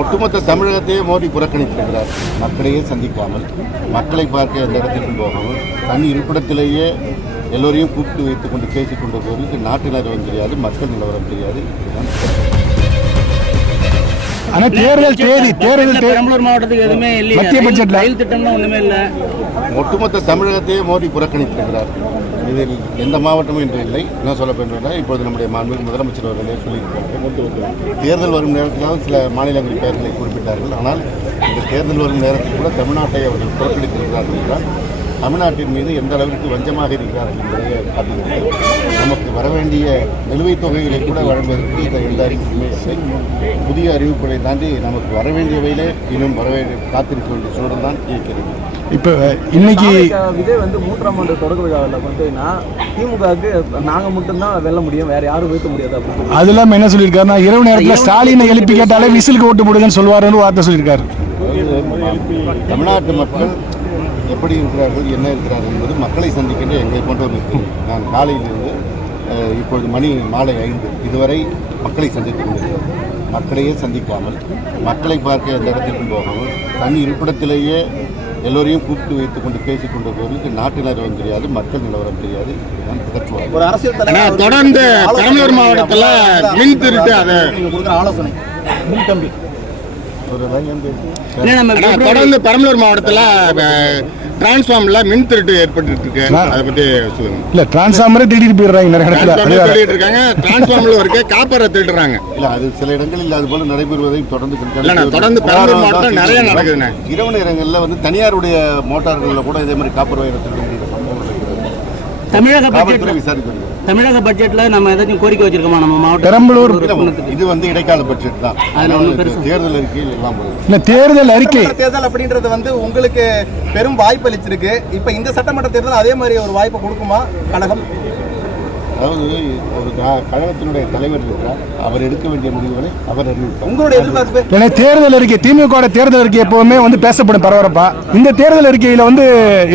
ஒட்டுமொத்த தமிழகத்தையே மோடி புறக்கணித்திருக்கிறார். மக்களையே சந்திக்காமல், மக்களை பார்க்க எந்த இடத்திற்கும் போகாமல், தனி இருப்பிடத்திலேயே எல்லோரையும் கூப்பிட்டு வைத்துக் கொண்டு பேசிக் கொண்டிருப்பவர்களுக்கு நாட்டு நிலவரம் தெரியாது, மக்கள் நிலவரம் தெரியாது. ஆனால் தேர்தல் பெரம்பலூர் மாவட்டத்துக்கு எதுவுமே இல்லையா? மத்திய பட்ஜெட்ல ரயில் திட்டம்லாம் ஒன்றுமே இல்லை. ஒட்டுமொத்த தமிழகத்தையே மோடி புறக்கணித்திருக்கிறார். இதில் எந்த மாவட்டமும் இன்று இல்லை. என்ன சொல்ல வேண்டும், இப்பொழுது நம்முடைய மாண்புமிகு முதலமைச்சர் அவர்களே சொல்லியிருக்கிறார்கள். தேர்தல் வரும் நேரத்திலாவது சில மாநிலங்களின் பெயர்களை குறிப்பிட்டார்கள். ஆனால் இந்த தேர்தல் வரும் நேரத்தில் கூட தமிழ்நாட்டை அவர்கள் புறக்கணித்திருக்கிறார்கள் என்றால் தமிழ்நாட்டின் மீது எந்த அளவிற்கு வஞ்சமாக இருக்கிறார்கள் என்பதை காட்டுகிறது. நமக்கு வரவேண்டிய நிலுவைத் தொகைகளை கூட வழங்குவதற்கு இந்த எந்த அறிவிப்புமே இல்லை. புதிய அறிவிப்புகளை தாண்டி நமக்கு வரவேண்டியவையிலே இன்னும் காத்திருக்க வேண்டிய சூழல் தான் இருக்கிறது. இப்போ இன்னைக்கு விஜய் வந்து 3ஆம் ஆண்டு தொடக்க விழாவில் பார்த்தீங்கன்னா திமுகவுக்கு நாங்கள் மட்டும்தான் வெல்ல முடியும், வேற யாரும் வீழ்த்த முடியாது அப்படின்னு. அது இல்லாமல் என்ன சொல்லியிருக்காருன்னா, இரவு நேரத்தில் ஸ்டாலினை எழுப்பி கேட்டாலே விசிலுக்கு ஓட்டு போடுங்கன்னு சொல்லுவாருன்னு வார்த்தை சொல்லியிருக்காரு. தமிழ்நாட்டு மக்கள் எப்படி இருக்கிறார்கள், என்ன இருக்கிறார்கள் என்பது மக்களை சந்திக்கின்ற எங்களை போன்றவர்களுக்கு நான் காலையிலிருந்து இப்பொழுது மணி மாலை 5 இதுவரை மக்களை சந்தித்துக் கொண்டிருக்கிறோம். மக்களையே சந்திக்காமல், மக்களை பார்க்க எந்த இடத்திற்கும் போகாமல், தனி இருப்பிடத்திலேயே எல்லோரையும் கூப்பிட்டு வைத்துக் கொண்டு பேசிக் கொண்டிருப்பவர்களுக்கு நாட்டு நிலவரம் தெரியாது, மக்கள் நிலவரம் தெரியாது. ஒரு அரசியல் தலைவர் தொடர்ந்து பெரம்பலூர் மாவட்டத்தில் மின் திருட்டு அதை ஆலோசனை மின் கம்பி தொடர்ந்து பெரம்பலூர் மாவட்டத்தில் டிரான்ஸ்ஃபார்மர்ல மின் திருட்டு ஏற்பட்டு இருக்கு. அதை பத்தி சொல்லுங்க. இல்ல டிரான்ஸ்ஃபார்மரே திருடிட்டு போயிடுறாங்க நிறைய இடத்துல. திருடிட்டு இருக்காங்க. டிரான்ஸ்ஃபார்மர்ல இருக்க காப்பரை திருடுறாங்க. இல்ல அது சில இடங்களில் அது போல நடைபெறுவதை தொடர்ந்து பெரம்பலூர் மாவட்டத்தில் நிறைய நடக்குதுண்ணே. இரவு நேரங்களில் வந்து தனியாருடைய மோட்டார்களில் கூட இதே மாதிரி காப்பர் வயரை திருடுகிற சம்பவங்கள் தமிழக பட்ஜெட்ல நம்ம ஏதாச்சும் கோரிக்கை வச்சிருக்கோமா? நம்ம மாவட்டம் பெரம்பலூர் இது வந்து இடைக்கால பட்ஜெட் தான். தேர்தல் அறிக்கையில் எல்லாம் போகுது. தேர்தல் அறிக்கை தேர்தல் அப்படின்றது வந்து உங்களுக்கு பெரும் வாய்ப்பு அளிச்சிருக்கு. இப்ப இந்த சட்டமன்ற தேர்தல் அதே மாதிரி ஒரு வாய்ப்பை கொடுக்குமா கழகம்? அதாவது ஒரு கழகத்தினுடைய தலைவர் இருக்கிறார், அவர் எடுக்க வேண்டிய முடிவுகளை அவர் அறிவிப்பார். உங்களுடைய எதிர்பார்ப்பு தேர்தல் அறிக்கை, திமுக தேர்தல் அறிக்கை எப்பவுமே வந்து பேசப்படும் பரபரப்பா. இந்த தேர்தல் அறிக்கையில வந்து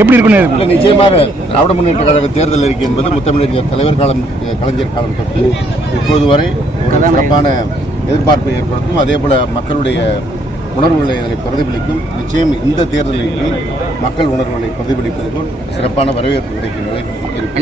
எப்படி இருக்குன்னு நிச்சயமாக திராவிட முன்னேற்ற கழக தேர்தல் அறிக்கை என்பது முத்தமிழறிஞர் தலைவர் கலைஞர் காலம் தொட்டு இப்போது வரை ஒரு சிறப்பான எதிர்பார்ப்பை ஏற்படுத்தும். அதே போல மக்களுடைய உணர்வுகளை அதனை பிரதிபலிக்கும். நிச்சயம் இந்த தேர்தல் அறிக்கை மக்கள் உணர்வுகளை பிரதிபலிப்பதற்கும் சிறப்பான வரவேற்பு கிடைக்கும் நிலை இருக்கும்.